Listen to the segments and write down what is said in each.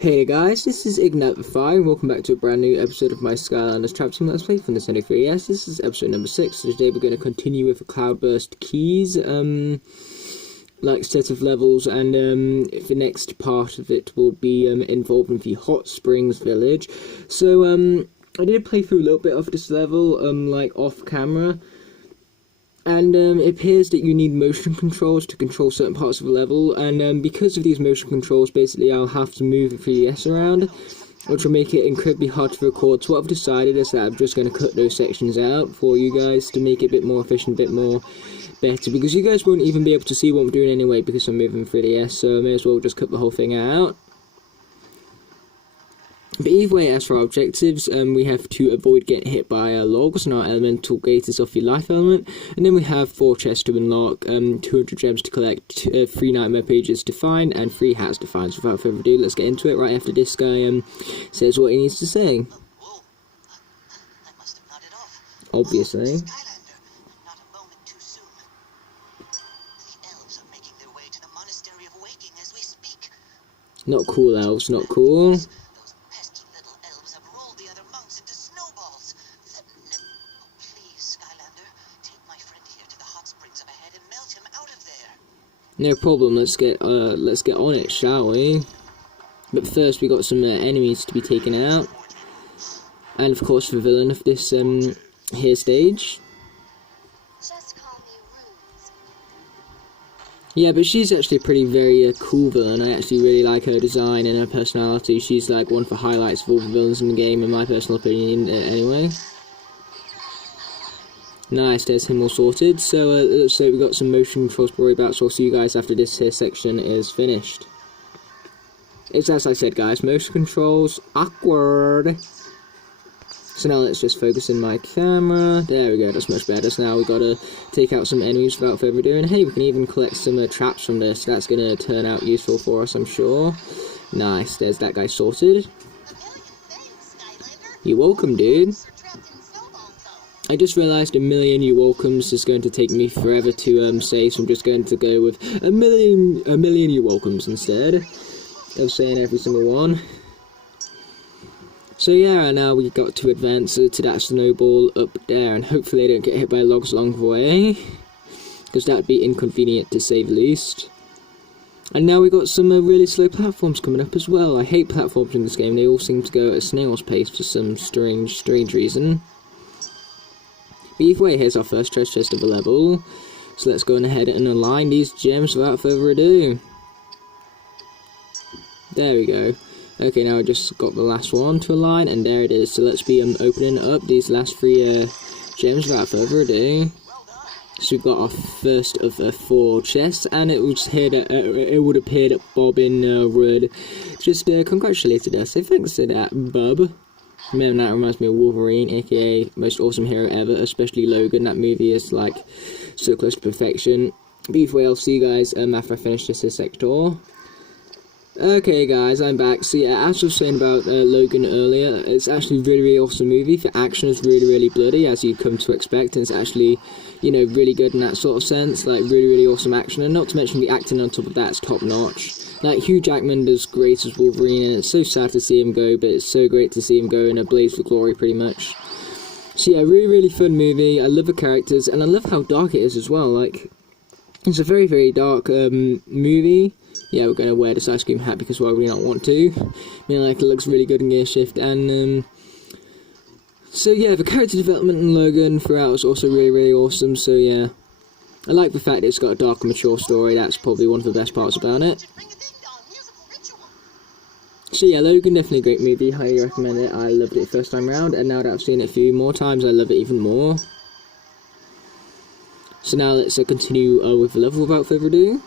Hey guys, this is Ignite5, and welcome back to a brand new episode of my Skylanders Trap Sim Let's Play from the Nintendo 3DS. This is episode number 6, so today we're going to continue with the Cloudburst Keys, set of levels, and the next part of it will be involved in the Hot Springs Village. So, I did play through a little bit of this level, off camera. And it appears that you need motion controls to control certain parts of the level, and because of these motion controls, basically I'll have to move the 3DS around, which will make it incredibly hard to record. So what I've decided is that I'm just going to cut those sections out for you guys to make it a bit more efficient, a bit more better, because you guys won't even be able to see what I'm doing anyway because I'm moving the 3DS, so I may as well just cut the whole thing out. But either way, as for our objectives, we have to avoid getting hit by logs, and our elemental gate is off the life element, and then we have 4 chests to unlock, 200 gems to collect, 3 nightmare pages to find, and 3 hats to find. So without further ado, let's get into it right after this guy says what he needs to say. Whoa. I must have nodded off. Obviously. Skylander, not a moment too soon. The elves are making their way to the Monastery of Waking as we speak. Not cool, elves, not cool. No problem, let's get on it, shall we? But first we got some enemies to be taken out. And of course the villain of this here stage. Just call me Rose. Yeah, but she's actually a pretty very cool villain. I actually really like her design and her personality. She's like one of the highlights of all the villains in the game, in my personal opinion, anyway. Nice, there's him all sorted. So we got some motion controls to worry about, so I'll see you guys after this here section is finished. It's as I said, guys, motion controls, awkward. So now let's just focus in my camera. There we go, that's much better. So now we've got to take out some enemies without further ado. And hey, we can even collect some traps from this. That's going to turn out useful for us, I'm sure. Nice, there's that guy sorted. You're welcome, dude. I just realised a million you welcomes is going to take me forever to say, so I'm just going to go with a million you welcomes instead of saying every single one. So yeah, now we got to advance to that snowball up there, and hopefully they don't get hit by logs along the way, because that would be inconvenient to say the least. And now we got some really slow platforms coming up as well. I hate platforms in this game, they all seem to go at a snail's pace for some strange reason. But either way, here's our first treasure chest of the level. So let's go ahead and align these gems without further ado. There we go. Okay, now I just got the last one to align, and there it is. So let's be opening up these last 3 gems without further ado. So we've got our first of 4 chests, and it would appear that Bob in Rudd just congratulated us. So thanks to that, Bub. Man, that reminds me of Wolverine, aka most awesome hero ever, especially Logan. That movie is like so close to perfection. But either way, I'll see you guys after I finish this sector. Okay guys, I'm back. So yeah, as I was saying about Logan earlier, it's actually a really awesome movie. The action is really bloody, as you come to expect, and it's actually, you know, really good in that sort of sense, like really awesome action, and not to mention the acting on top of that is top notch. Like, Hugh Jackman does great as Wolverine, and it's so sad to see him go, but it's so great to see him go in a blaze for glory, pretty much. So yeah, really fun movie. I love the characters, and I love how dark it is as well. Like, it's a very dark movie. Yeah, we're going to wear this ice cream hat because why would we not want to? I mean, like, it looks really good in Gear Shift, and so yeah, the character development in Logan throughout was also really awesome, so yeah. I like the fact that it's got a dark and mature story. That's probably one of the best parts about it. So yeah, Logan, definitely a great movie, highly recommend it. I loved it first time round, and now that I've seen it a few more times, I love it even more. So now let's continue with the level without further ado.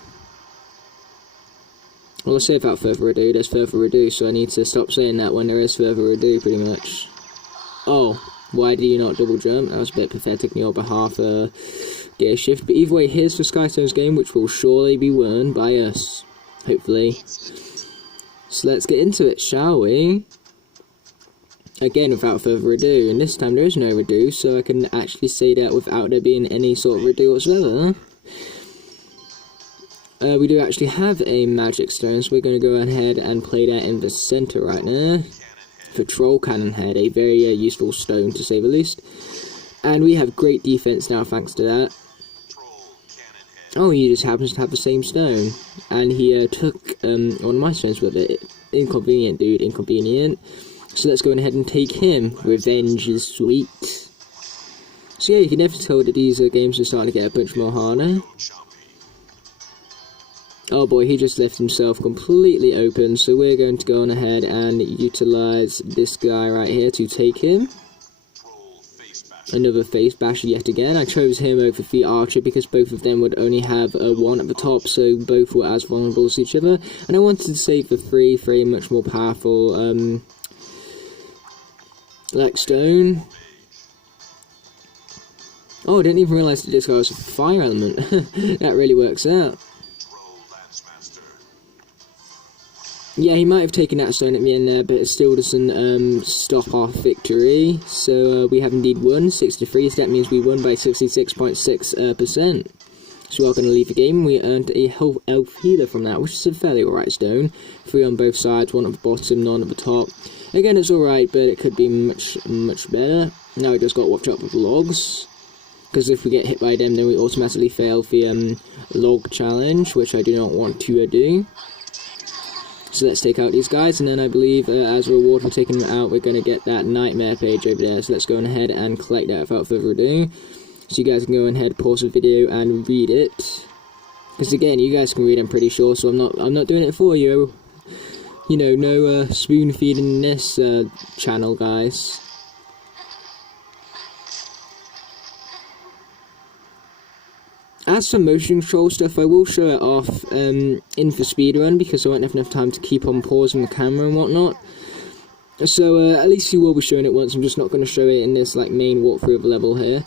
Well, I say without further ado, there's further ado, so I need to stop saying that when there is further ado, pretty much. Oh, why do you not double jump? That was a bit pathetic on your behalf, Gear Shift. But either way, here's the Skylanders game, which will surely be won by us. Hopefully. So let's get into it, shall we? Again, without further ado, and this time there is no ado, so I can actually say that without there being any sort of ado whatsoever. we do actually have a magic stone, so we're going to go ahead and play that in the center right now. For Troll Cannon Head, a very useful stone to say the least. And we have great defense now thanks to that. Oh, he just happens to have the same stone. And he took one of my stones with it. Inconvenient, dude, inconvenient. So let's go ahead and take him. Revenge is sweet. So yeah, you can definitely tell that these games are starting to get a bunch more harder. Oh boy, he just left himself completely open, so we're going to go on ahead and utilize this guy right here to take him. Another face basher yet again. I chose him over the archer because both of them would only have a 1 at the top, so both were as vulnerable as each other. And I wanted to save the 3 for a much more powerful, like stone. Oh, I didn't even realise that this guy was a fire element. That really works out. Yeah, he might have taken that stone at the end there, but it still doesn't stop our victory. So we have indeed won 63, so that means we won by 66.6%. So we are going to leave the game. We earned a elf healer from that, which is a fairly alright stone. 3 on both sides, 1 at the bottom, none at the top. Again, it's alright, but it could be much better. Now we just got to watch out with logs, because if we get hit by them, then we automatically fail the log challenge, which I do not want to do. So let's take out these guys, and then I believe as a reward for taking them out, we're going to get that nightmare page over there. So let's go ahead and collect that without further ado. So you guys can go ahead, pause the video, and read it. Because again, you guys can read, I'm pretty sure. So I'm not doing it for you. You know, no spoon feeding this channel, guys. As for motion control stuff, I will show it off in for speedrun because I won't have enough time to keep on pausing the camera and whatnot. So at least you will be showing it once. I'm just not going to show it in this like main walkthrough of the level here.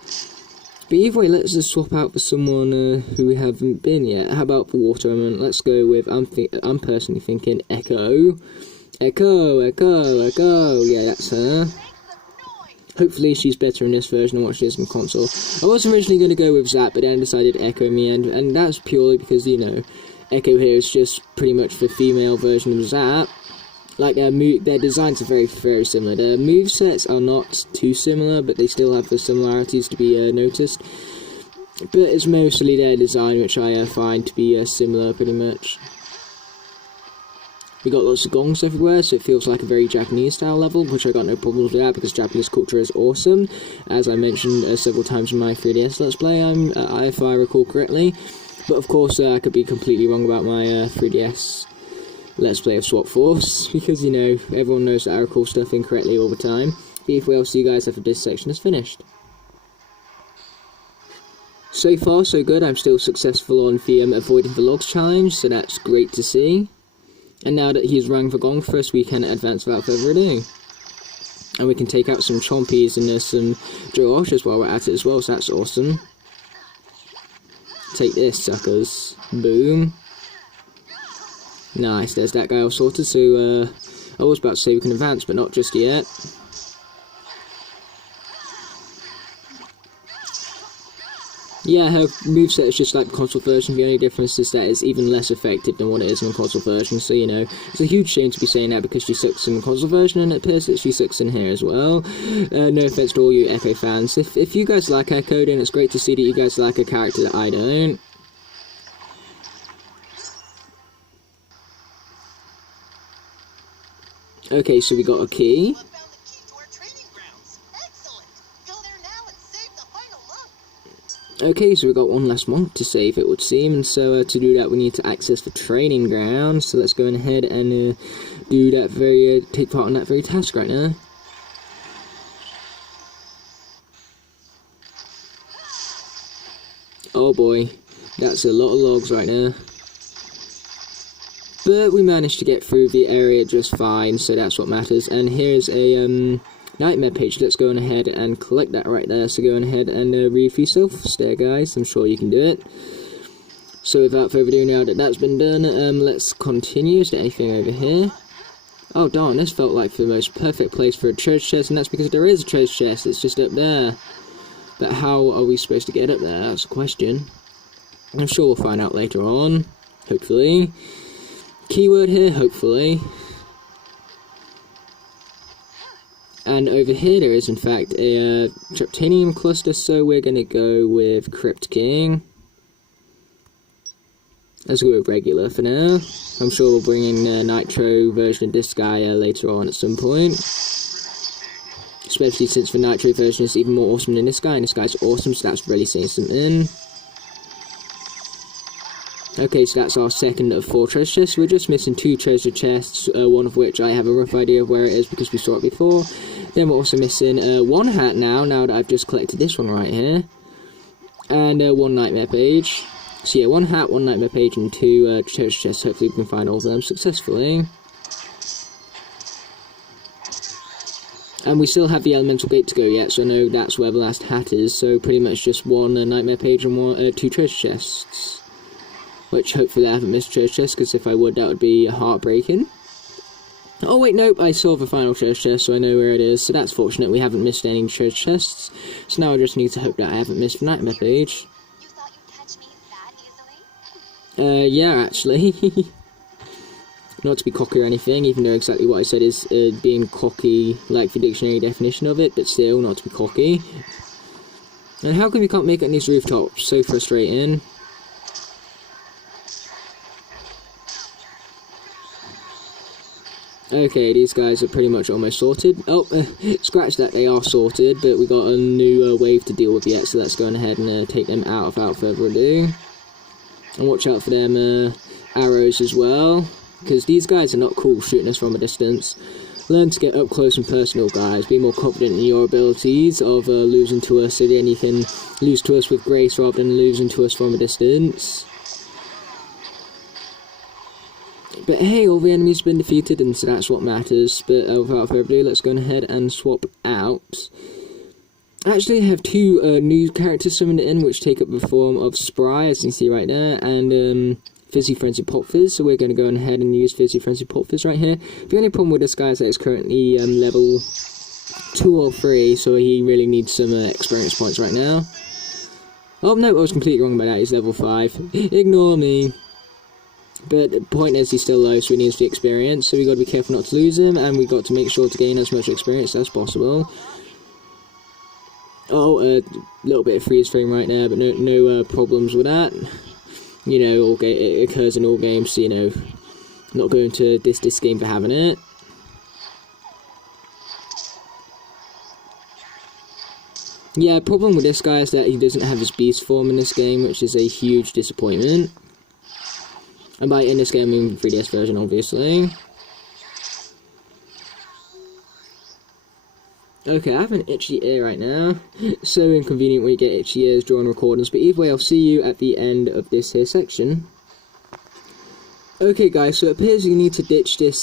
But either way, let's just swap out for someone who we haven't been yet. How about the water element? Let's go with I'm personally thinking Echo. Echo. Yeah, that's her. Hopefully she's better in this version than what she is in console. I was originally going to go with Zap, but then I decided Echo in the end, and that's purely because, you know, Echo here is just pretty much the female version of Zap. Like, their designs are very, very similar. Their movesets are not too similar, but they still have the similarities to be noticed. But it's mostly their design which I find to be similar, pretty much. We got lots of gongs everywhere, so it feels like a very Japanese-style level, which I got no problems with that, because Japanese culture is awesome. As I mentioned several times in my 3DS Let's Play, if I recall correctly. But of course, I could be completely wrong about my 3DS Let's Play of Swap Force, because, you know, everyone knows that I recall stuff incorrectly all the time. But either way, I'll see you guys after this section is finished. So far, so good. I'm still successful on the avoiding the logs challenge, so that's great to see. And now that he's rang the gong for us, we can advance without further ado. And we can take out some chompies and some Joroshas while we're at it as well, so that's awesome. Take this, suckers. Boom. Nice, there's that guy all sorted, so I was about to say we can advance, but not just yet. Yeah, her moveset is just like the console version. The only difference is that it's even less effective than what it is in the console version. So, you know, it's a huge shame to be saying that because she sucks in the console version, and it appears that she sucks in here as well. No offense to all you Echo fans. If you guys like Echo, then it's great to see that you guys like a character that I don't. Okay, so we got a key. Okay, so we've got one last monk to save, it would seem, and so to do that we need to access the training ground, so let's go ahead and do that take part in that very task right now. Oh boy, that's a lot of logs right now. But we managed to get through the area just fine, so that's what matters, and here's a nightmare page. Let's go on ahead and collect that right there. So go on ahead and read for yourself there, guys. I'm sure you can do it. So without further ado, now that that's been done, let's continue. Is there anything over here? Oh darn, this felt like the most perfect place for a treasure chest, and that's because there is a treasure chest. It's just up there. But how are we supposed to get up there? That's a question. I'm sure we'll find out later on. hopefully. Keyword here, hopefully. And over here there is in fact a Traptanium cluster, so we're going to go with Crypt King. Let's go with regular for now. I'm sure we'll bring in a Nitro version of this guy later on at some point. Especially since the Nitro version is even more awesome than this guy, and this guy's awesome, so that's really saying something. Okay, so that's our second of 4 treasure chests. We're just missing 2 treasure chests, one of which I have a rough idea of where it is because we saw it before. Then we're also missing 1 hat now that I've just collected this one right here. And 1 nightmare page. So yeah, 1 hat, 1 nightmare page, and 2 treasure chests. Hopefully we can find all of them successfully. And we still have the elemental gate to go yet, so I know that's where the last hat is. So pretty much just 1 nightmare page and 2 treasure chests. Which hopefully I haven't missed treasure chests, because if I would, that would be heartbreaking. Oh wait, nope, I saw the final treasure chest, so I know where it is. So that's fortunate, we haven't missed any treasure chests. So now I just need to hope that I haven't missed the nightmare page. You thought you'd catch me that easily? Yeah, actually. Not to be cocky or anything, even though exactly what I said is being cocky, like the dictionary definition of it, but still, not to be cocky. And how come we can't make it on these rooftops? So frustrating. Okay, these guys are pretty much almost sorted. Oh, scratch that, they are sorted, but we got a new wave to deal with yet, so let's go ahead and take them out without further ado. And watch out for them arrows as well, because these guys are not cool shooting us from a distance. Learn to get up close and personal, guys. Be more confident in your abilities of losing to us, so then you can lose to us with grace rather than losing to us from a distance. But hey, all the enemies have been defeated, and so that's what matters. But without further ado, let's go ahead and swap out. Actually, I have 2 new characters summoned in, which take up the form of Spry, as you can see right there, and Fizzy Frenzy Pop Fizz. So we're going to go ahead and use Fizzy Frenzy Pop Fizz right here. The only problem with this guy is that it's currently level 2 or 3, so he really needs some experience points right now. Oh no, I was completely wrong about that, he's level 5. Ignore me. But the point is, he's still low, so he needs the experience, so we got to be careful not to lose him, and we got to make sure to gain as much experience as possible. Oh, a little bit of freeze frame right now, but no problems with that. You know, it occurs in all games, so, you know, not going to diss this game for having it. Yeah, problem with this guy is that he doesn't have his beast form in this game, which is a huge disappointment. And by in this game, I mean the 3DS version, obviously. Okay, I have an itchy ear right now. So inconvenient when you get itchy ears during recordings, but either way, I'll see you at the end of this here section. Okay guys, so it appears you need to ditch this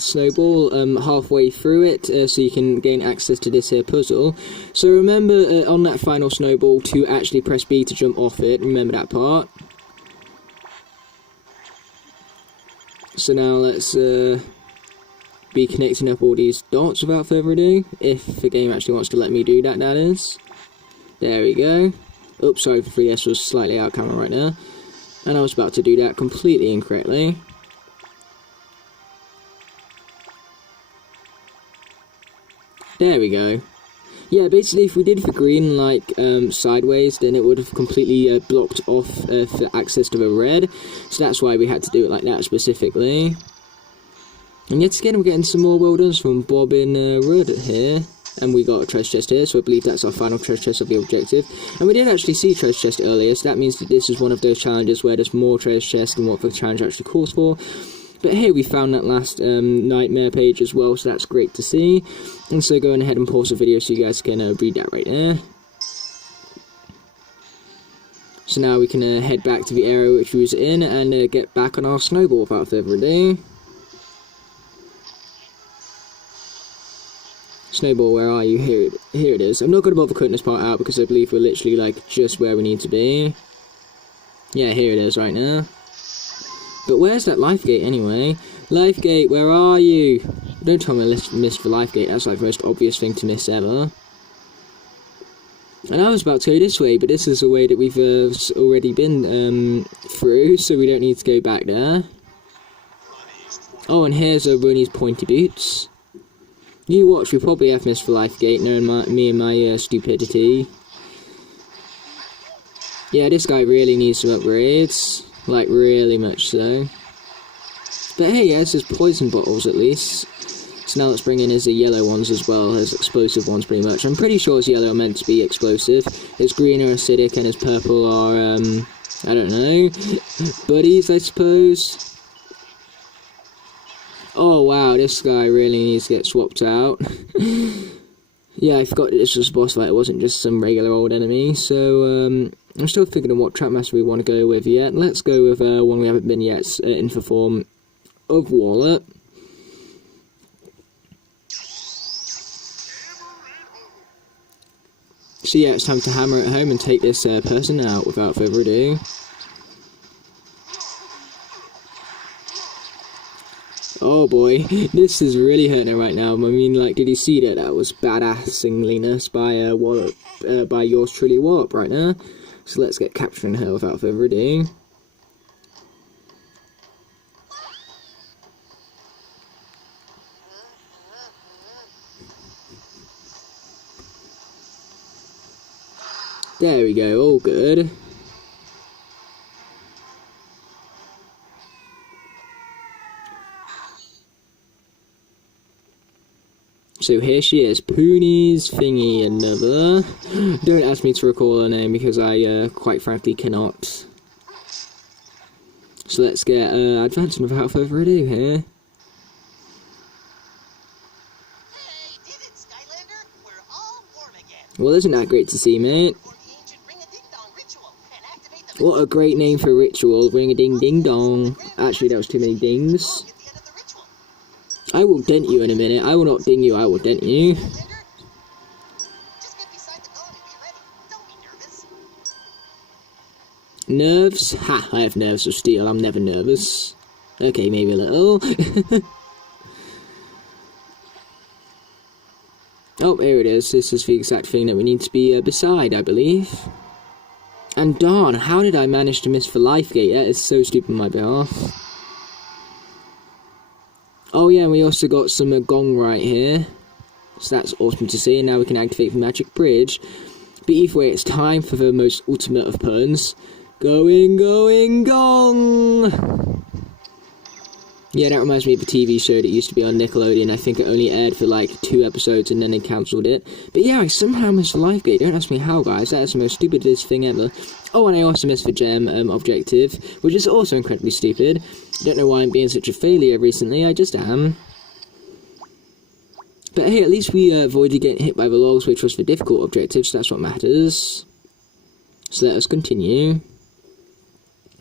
snowball halfway through it, so you can gain access to this here puzzle. So remember on that final snowball to actually press B to jump off it, remember that part. So now let's be connecting up all these dots without further ado, if the game actually wants to let me do that, that is. There we go. Oops, sorry, the 3DS was slightly out of camera right now. And I was about to do that completely incorrectly. There we go. Yeah, basically if we did the green like sideways, then it would have completely blocked off for access to the red. So that's why we had to do it like that specifically. And yet again we're getting some more well done from Bob and Rudd here. And we got a treasure chest here, so I believe that's our final treasure chest of the objective. And we did actually see treasure chest earlier, so that means that this is one of those challenges where there's more treasure chests than what the challenge actually calls for. But here we found that last nightmare page as well, so that's great to see. And so going ahead and pause the video so you guys can read that right there. So now we can head back to the area which we was in and get back on our snowball without further ado. Snowball, where are you? Here it is. I'm not going to bother cutting this part out because I believe we're literally like just where we need to be. Yeah, here it is right now. But where's that life gate anyway? Life gate, where are you? Don't tell me I missed the life gate, that's like the most obvious thing to miss ever. And I was about to go this way, but this is a way that we've already been through, so we don't need to go back there. Oh, and here's Rooney's pointy boots. You watch, we probably have missed the life gate, knowing me and my stupidity. Yeah, this guy really needs some upgrades. Like, really much so. But hey, yeah, there's poison bottles at least. So now let's bring in his yellow ones as well, his explosive ones pretty much. I'm pretty sure his yellow are meant to be explosive. His green are acidic and his purple are, I don't know, buddies, I suppose. Oh wow, this guy really needs to get swapped out. Yeah, I forgot that this was a boss fight, it wasn't just some regular old enemy. So, I'm still thinking of what Trapmaster we want to go with yet. Let's go with one we haven't been yet, in the form of Wallet. So yeah, it's time to hammer it home and take this person out without further ado. Oh boy, this is really hurting right now. I mean, like, did you see that? That was badassingliness by Wallop, by yours truly, Wallop, right now. So let's get capturing her without further ado. There we go, all good. So here she is, Poonies Thingy another. Don't ask me to recall her name because I quite frankly cannot. So let's get advancing without further ado here. Hey, did it, Skylander? We're all born again. Well, isn't that great to see, mate? For the ancient ring-a-ding-dong ritual and activate the What a great name for a ritual, ring-a-ding-ding-dong. Actually, that was too many dings. at the end of the ritual. I will dent you in a minute. I will not ding you, I will dent you. Skylander, just get beside the gong and be ready. Don't be nervous. Nerves? Ha, I have nerves of steel, I'm never nervous. Okay, maybe a little. Oh, here it is. This is the exact thing that we need to be beside, I believe. And darn, how did I manage to miss the life gate? That is so stupid on my behalf. Oh yeah, and we also got some GONG right here. So that's awesome to see, and now we can activate the magic bridge. But either way, it's time for the most ultimate of puns. Going, GONG! Yeah, that reminds me of a TV show that used to be on Nickelodeon. I think it only aired for like 2 episodes and then they cancelled it. But yeah, I somehow missed the life gate. Don't ask me how, guys. That is the most stupidest thing ever. Oh, and I also missed the gem objective, which is also incredibly stupid. I don't know why I'm being such a failure recently. I just am. But hey, at least we avoided getting hit by the logs, which was the difficult objective, so that's what matters. So let us continue.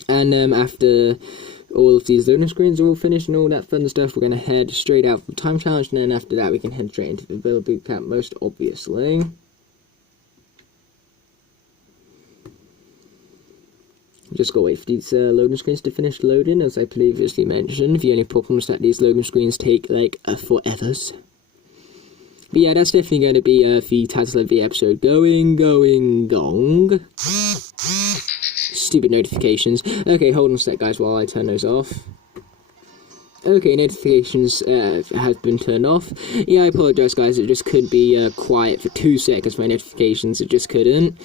And after all of these loading screens are all finished and all that fun stuff, we're going to head straight out for the time challenge, and then after that we can head straight into the Villa Boot Camp, most obviously. Just gotta wait for these loading screens to finish loading, as I previously mentioned. The only problem is that these loading screens take like forevers. But yeah, that's definitely going to be the title of the episode. Going, GONG. Stupid notifications. Okay, hold on a sec, guys, while I turn those off. Okay, notifications have been turned off. Yeah, I apologise, guys. It just could be quiet for 2 seconds. My notifications, it just couldn't.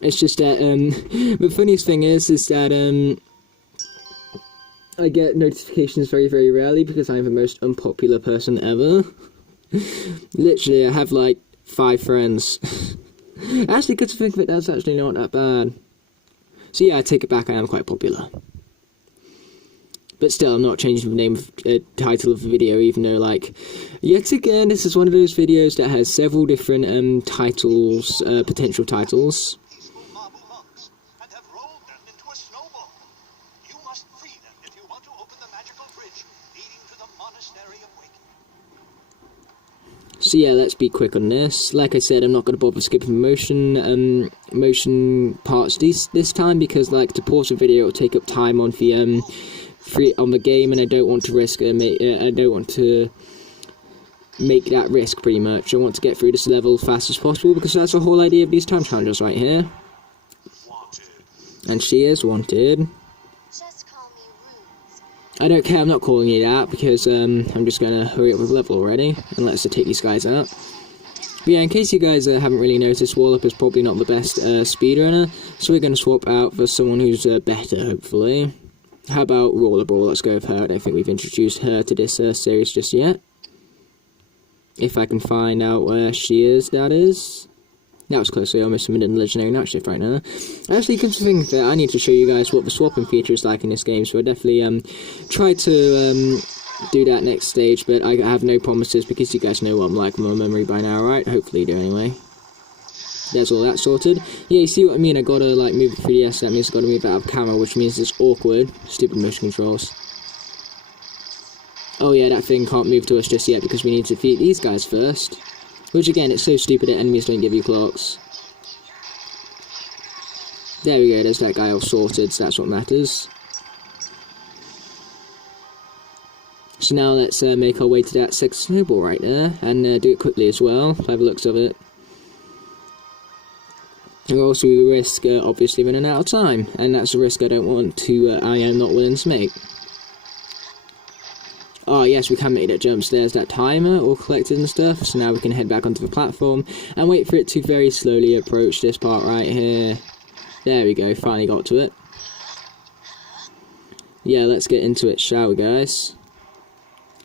It's just that the funniest thing is that I get notifications very, very rarely because I'm the most unpopular person ever. Literally, I have like 5 friends. Actually, good to think of it, that's actually not that bad. So yeah, I take it back, I am quite popular. But still, I'm not changing the name of title of the video, even though, like, yet again, this is one of those videos that has several different titles, potential titles. Peaceful Mabu monks and have rolled them into a snowball. You must free them if you want to open the magical bridge leading to the Monastery of Waking. So yeah, let's be quick on this. Like I said, I'm not going to bother skipping motion parts this time, because like to pause the video will take up time on the game, and I don't want to risk I don't want to make that risk pretty much. I want to get through this level as fast as possible because that's the whole idea of these time challenges right here. And she is wanted. Just call me Runes. I don't care, I'm not calling you that because I'm just going to hurry up with the level already and let's take these guys out. But yeah, in case you guys haven't really noticed, Wallop is probably not the best speedrunner, so we're going to swap out for someone who's better, hopefully. How about Rollerball? Let's go with her. I don't think we've introduced her to this series just yet. If I can find out where she is, that is. That was close, so I almost submitted a legendary night shift right now. Actually, come to think of it, I need to show you guys what the swapping feature is like in this game, so I definitely try to do that next stage, but I have no promises because you guys know what I'm like with my memory by now, right? Hopefully you do anyway. There's all that sorted. Yeah, you see what I mean? I gotta like move the 3DS, that means I gotta move out of camera, which means it's awkward. Stupid motion controls. Oh yeah, that thing can't move to us just yet because we need to defeat these guys first. Which again, it's so stupid that enemies don't give you clocks. There we go, there's that guy all sorted, so that's what matters. So now let's make our way to that sixth snowball right there, and do it quickly as well, by the looks of it. And also the risk, obviously running out of time, and that's a risk I don't want to, I am not willing to make. Oh yes, we can make that jump, so there's that timer all collected and stuff, so now we can head back onto the platform, and wait for it to very slowly approach this part right here. There we go, finally got to it. Yeah, let's get into it, shall we guys?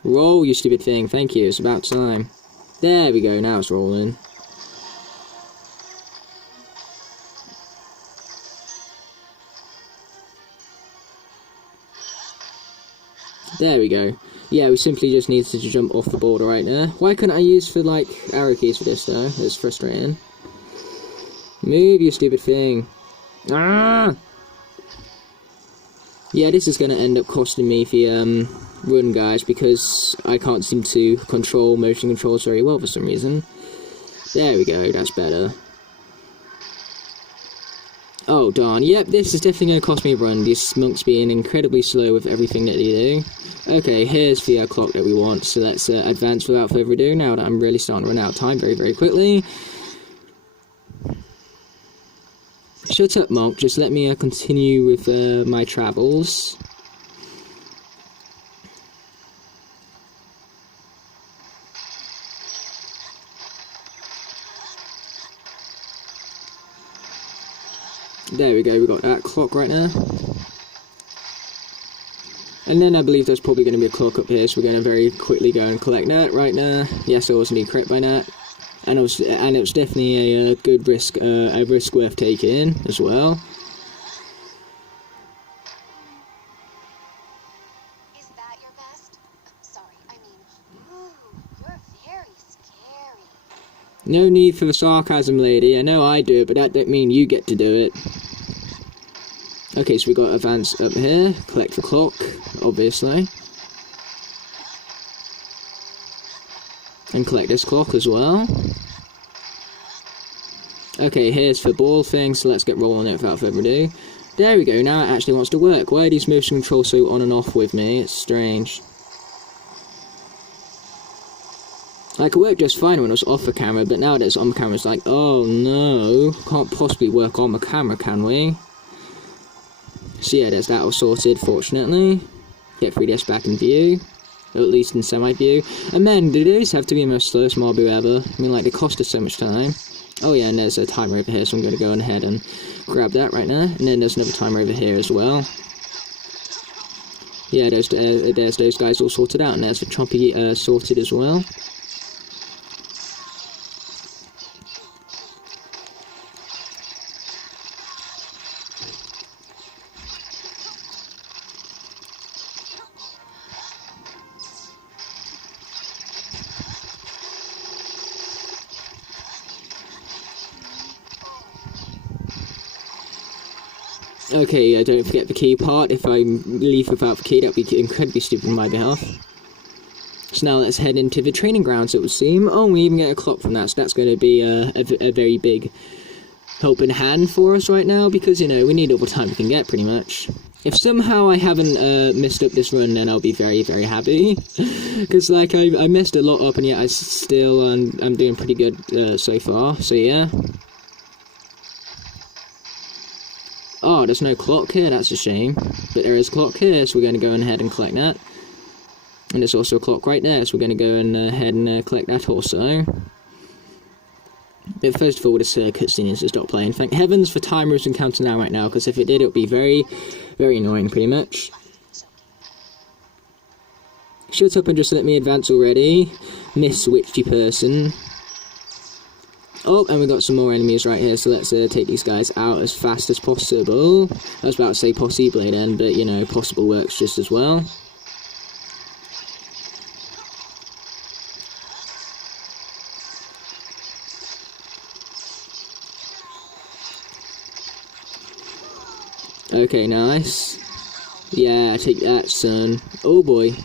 Roll, you stupid thing, thank you, it's about time. There we go, now it's rolling. There we go. Yeah, we simply just need to jump off the border right there. Why couldn't I use for, like, arrow keys for this, though? It's frustrating. Move, you stupid thing. Ah! Yeah, this is going to end up costing me the, run, guys, because I can't seem to control motion controls very well for some reason. There we go, that's better. Oh, darn. Yep, this is definitely going to cost me a run. These monks being incredibly slow with everything that they do. Okay, here's the clock that we want, so let's advance without further ado, now that I'm really starting to run out of time very, very quickly. Shut up, monk, just let me continue with my travels. There we go, we got that clock right now. And then I believe there's probably going to be a clock up here, so we're going to very quickly go and collect that right now. Yes, I wasn't incorrect by that. And it was definitely a good risk, a risk worth taking as well. Is that your best? Sorry, I mean, ooh, you're very scary. No need for the sarcasm, lady. I know I do it, but that don't mean you get to do it. Okay, so we got advance up here, collect the clock, obviously. And collect this clock as well. Okay, here's the ball thing, so let's get rolling it without further ado. There we go, now it actually wants to work. Why are these motion controls so on and off with me? It's strange. Like, it worked just fine when it was off the camera, but now that it's on the camera, it's like, oh no, can't possibly work on the camera, can we? So yeah, there's that all sorted, fortunately. Get 3DS back in view, or at least in semi-view. And then, do these have to be the most slowest Marbu ever? I mean, like, they cost us so much time. Oh yeah, and there's a timer over here, so I'm going to go ahead and grab that right now. And then there's another timer over here as well. Yeah, there's those guys all sorted out, and there's the Chompy sorted as well. Okay, don't forget the key part. If I leave without the key, that would be incredibly stupid on my behalf. So now let's head into the training grounds, it would seem. Oh, we even get a clock from that, so that's going to be a very big helping hand for us right now, because, you know, we need all the time we can get, pretty much. If somehow I haven't messed up this run, then I'll be very, very happy. Because, like, I messed a lot up, and yet I still, I'm doing pretty good so far. So, yeah. Oh, there's no clock here, that's a shame. But there is a clock here, so we're going to go ahead and collect that. And there's also a clock right there, so we're going to go ahead and collect that also. But first of all, this cutscene needs to stop playing. Thank heavens for timers and counter now right now, because if it did, it would be very, very annoying, pretty much. Shut up and just let me advance already, Miss Witchy person. Oh, and we got some more enemies right here, so let's take these guys out as fast as possible. I was about to say possibly then, but you know, possible works just as well. Okay, nice. Yeah, take that, son. Oh boy.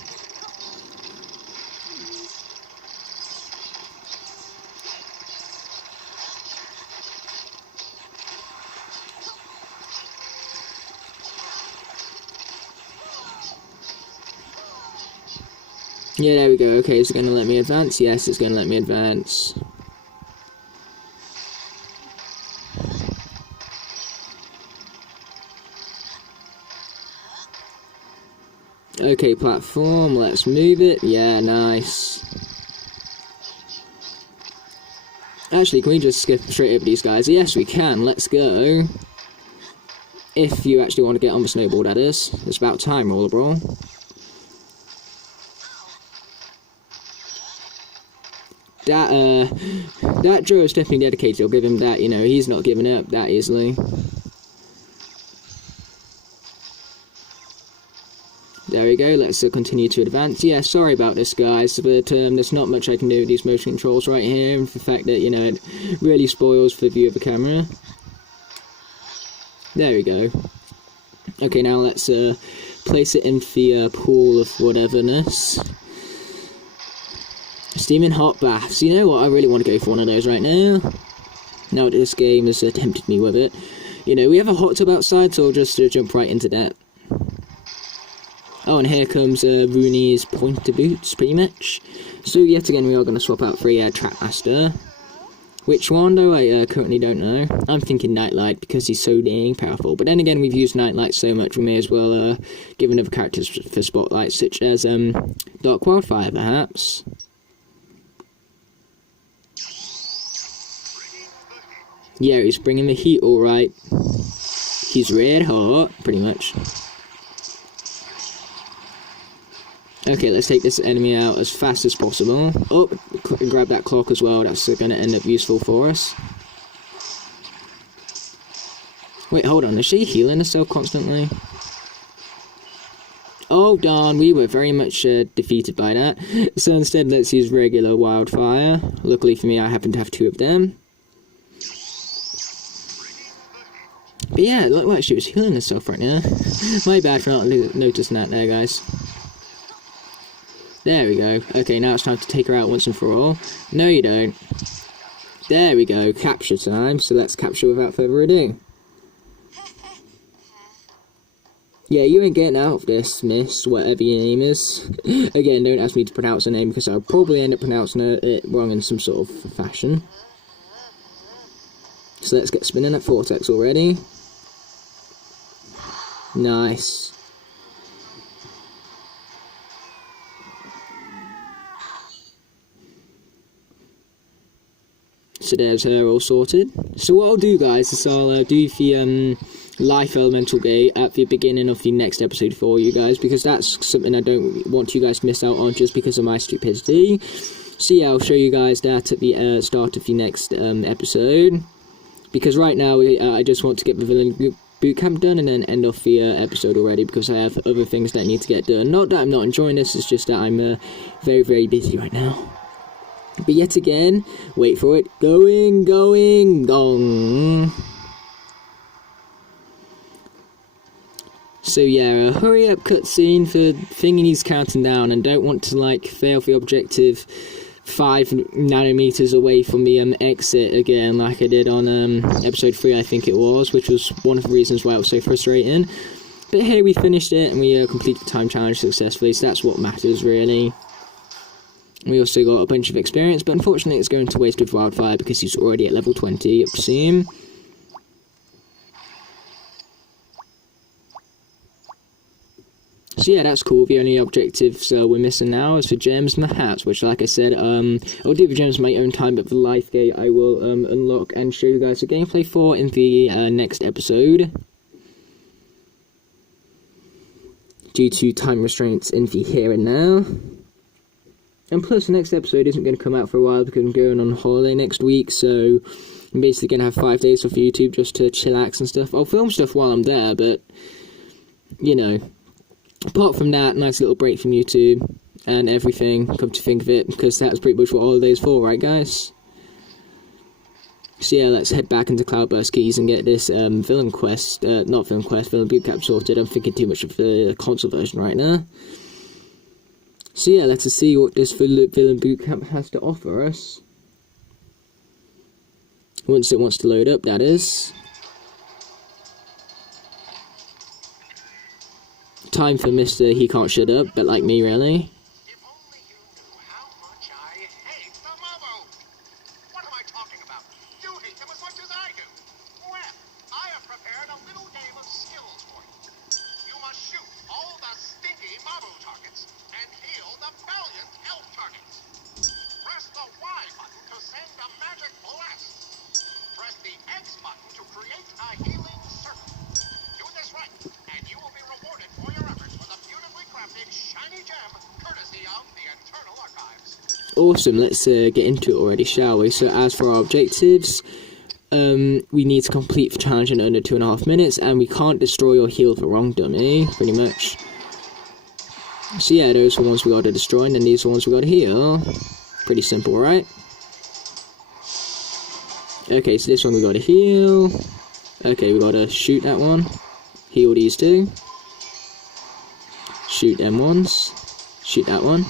Yeah, there we go. Okay, is it going to let me advance? Yes, it's going to let me advance. Okay, platform, let's move it. Yeah, nice. Actually, can we just skip straight over these guys? Yes, we can. Let's go. If you actually want to get on the snowball, that is. It's about time, Roller Brawl. That Joe is definitely dedicated. I'll give him that, you know, he's not giving up that easily. There we go, let's continue to advance. Yeah, sorry about this, guys, but there's not much I can do with these motion controls right here, and the fact that, you know, it really spoils the view of the camera. There we go. Okay, now let's place it in the pool of whateverness. Steaming hot baths. You know what, I really want to go for one of those right now. Now that this game has tempted me with it. You know, we have a hot tub outside, so I'll just jump right into that. Oh, and here comes Rooney's pointer boots, pretty much. So, yet again, we are going to swap out for a Trapmaster. Which one, though, I currently don't know. I'm thinking Nightlight, because he's so dang powerful. But then again, we've used Nightlight so much, we may as well give another characters for Spotlight, such as Dark Wildfire, perhaps. Yeah, he's bringing the heat, alright. He's red hot, pretty much. Okay, let's take this enemy out as fast as possible. Oh, grab that clock as well, that's going to end up useful for us. Wait, hold on, is she healing herself constantly? Oh darn, we were very much defeated by that. So instead, let's use regular Wildfire. Luckily for me, I happen to have two of them. But yeah, it looked like she was healing herself right now. My bad for not noticing that there, guys. There we go. Okay, now it's time to take her out once and for all. No, you don't. There we go. Capture time. So let's capture without further ado. Yeah, you ain't getting out of this, miss, whatever your name is. Again, don't ask me to pronounce her name, because I'll probably end up pronouncing it wrong in some sort of fashion. So let's get spinning at Vortex already. Nice. So there's her all sorted. So what I'll do, guys, is I'll do the Life Elemental Gate at the beginning of the next episode for you guys, because that's something I don't want you guys to miss out on just because of my stupidity. So yeah, I'll show you guys that at the start of the next episode, because right now I just want to get the Villain Boot Camp done and then end off the episode already, because I have other things that need to get done. Not that I'm not enjoying this, it's just that I'm very, very busy right now. But yet again, wait for it, going, gong. So yeah, hurry up cutscene for Thingy's counting down, and don't want to like fail the objective 5 nanometers away from the exit again, like I did on episode 3, I think it was, which was one of the reasons why it was so frustrating. But hey, we finished it, and we completed the time challenge successfully, so that's what matters, really. We also got a bunch of experience, but unfortunately it's going to waste with Wildfire because he's already at level 20, I presume. So yeah, that's cool. The only objectives we're missing now is for gems and the hats, which, like I said, I'll do the gems in my own time, but the life gate I will unlock and show you guys the gameplay for in the next episode, due to time restraints in the here and now. And plus, the next episode isn't going to come out for a while because I'm going on holiday next week, so I'm basically going to have 5 days off YouTube just to chillax and stuff. I'll film stuff while I'm there, but, you know, apart from that, nice little break from YouTube and everything, come to think of it, because that's pretty much what holiday's for, right guys? So yeah, let's head back into Cloudburst Keys and get this villain boot cap sorted. I'm thinking too much of the console version right now. So yeah, let's see what this villain boot camp has to offer us. Once it wants to load up, that is. Time for Mr. He Can't Shut Up, but like me, really. If only you knew how much I hate the Mobo. What am I talking about? You hate them as much as I do. Well, I have prepared a little game of skills for you. You must shoot all the stinky Mobo targets and heal the valiant elf targets. Press the Y button to send a magic blast. Press the X button to create a healing circle. Do this right, and you will be rewarded for your efforts with a beautifully crafted shiny gem, courtesy of the Eternal Archives. Awesome, let's get into it already, shall we? So as for our objectives, we need to complete the challenge in under 2.5 minutes, and we can't destroy or heal the wrong dummy, pretty much. So yeah, those are the ones we gotta destroy, and then these are the ones we gotta heal. Pretty simple, right? Okay, so this one we gotta heal. Okay, we gotta shoot that one. Heal these two. Shoot them ones. Shoot that one.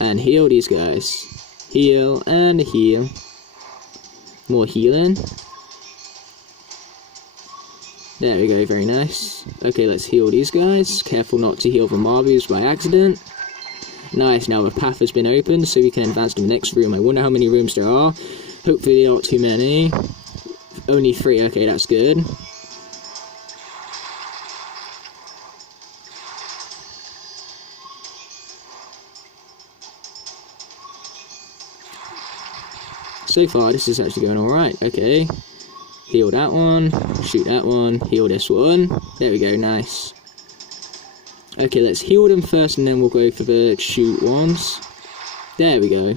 And heal these guys. Heal and heal. More healing. There we go, very nice. Okay, let's heal these guys. Careful not to heal the Marbies by accident. Nice, now the path has been opened, so we can advance to the next room. I wonder how many rooms there are. Hopefully not too many. Only 3, okay, that's good. So far, this is actually going alright, okay. Heal that one, shoot that one, heal this one. There we go, nice. Okay, let's heal them first and then we'll go for the shoot ones. There we go.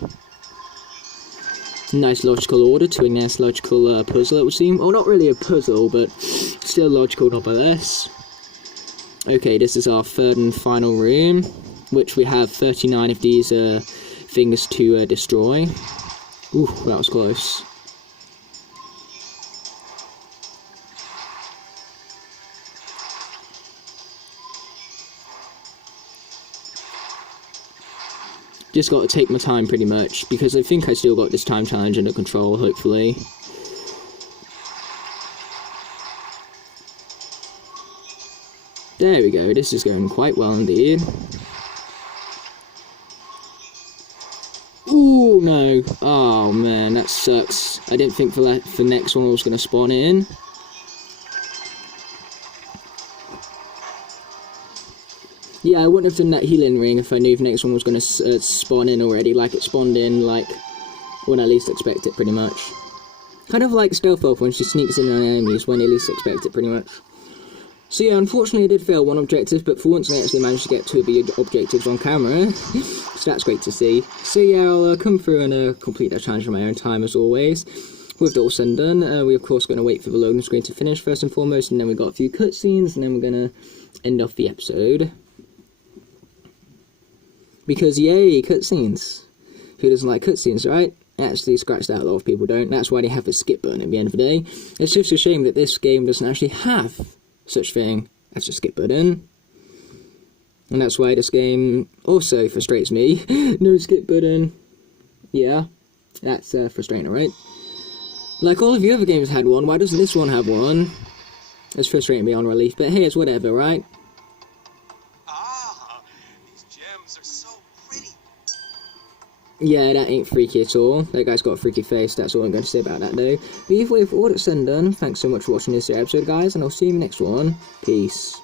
Nice logical order to a nice logical puzzle, it would seem. Well, not really a puzzle, but still logical nonetheless. Okay, this is our third and final room, which we have 39 of these things to destroy. Ooh, that was close. Just got to take my time pretty much, because I think I still got this time challenge under control, hopefully. There we go, this is going quite well indeed. Ooh, no. Oh man, that sucks. I didn't think the next one was going to spawn in. Yeah, I wouldn't have done that healing ring if I knew the next one was going to spawn in already, like it spawned in, like, when I least expect it, pretty much. Kind of like Stealth Elf when she sneaks in on enemies when they least expect it, pretty much. So yeah, unfortunately I did fail one objective, but for once I actually managed to get 2 of the objectives on camera, so that's great to see. So yeah, I'll come through and complete that challenge on my own time as always. With it all said and done, we're of course going to wait for the loading screen to finish first and foremost, and then we've got a few cutscenes, and then we're going to end off the episode. Because yay, cutscenes. Who doesn't like cutscenes, right? Actually, scratch that, a lot of people don't. That's why they have a skip button at the end of the day. It's just a shame that this game doesn't actually have such thing as a skip button. And that's why this game also frustrates me. No skip button. Yeah, that's frustrating, right? Like all of the other games had one, why doesn't this one have one? It's frustrating beyond relief, but hey, it's whatever, right? Ah, these gems are so pretty. Yeah, that ain't freaky at all. That guy's got a freaky face, that's all I'm going to say about that though. But either way, for all that's said and done, thanks so much for watching this episode, guys, and I'll see you in the next one. Peace.